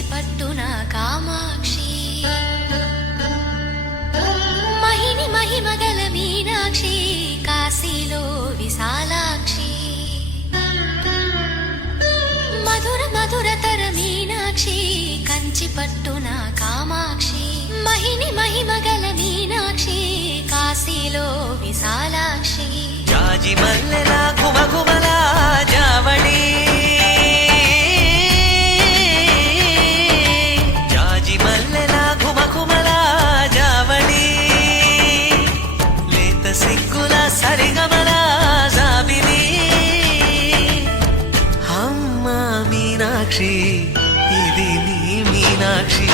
కంచి పట్టున కామాక్షి మహిని మహిమగల మీనాక్షి కాశీలో విశాలాక్షి మధుర మధురతర మీనాక్షి కంచి పట్టున కామాక్షి మహిని మహిమగల మీనాక్షి కాశీలో విశాలాక్షి జాజి మల్లెల ఘుమఘుమల జావళి జాజి మల్లెల ఘుమఘుమల జావళి లేత సిగ్గుల సరిగమల జాబిలి అమ్మ మీనాక్షి ఇది నీ మీనాక్షి